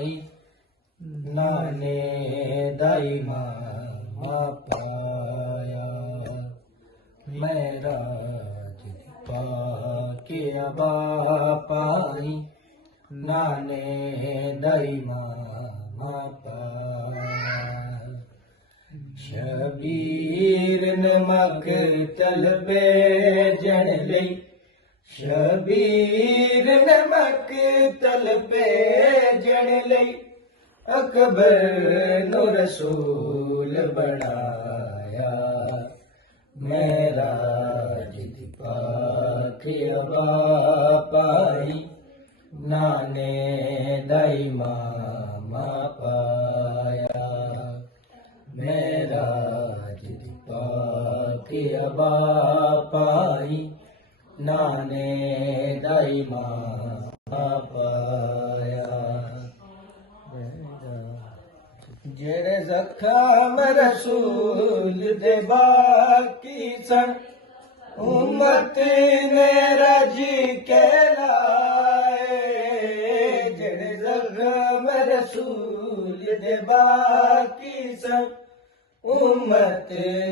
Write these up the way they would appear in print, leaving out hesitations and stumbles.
पाई नाने दाई मामा पाया मेरा पाके अबा पाई नाने दाई मामा पाया शबीर नमक तल भेजण लई शबीर नमक तल भेजण लई अकबर नु रसूल बनाया मेरा जिद पाके अबा पाई नाने दाई मामा पाया मेरा जिद पाके अबा पाई नाने दाई मामा पाया जेड़े ज़ख़्म रसूल दे बाकी सन उम्मत ने रज के लाए जेड़े ज़ख़्म रसूल दे बाकी सन उम्मत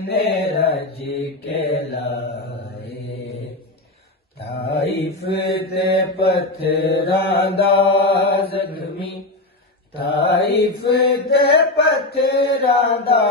ने रज के लाए ताइफ दे पत्थरां दा ज़ख्मी ताइफ दे पत्थरां दा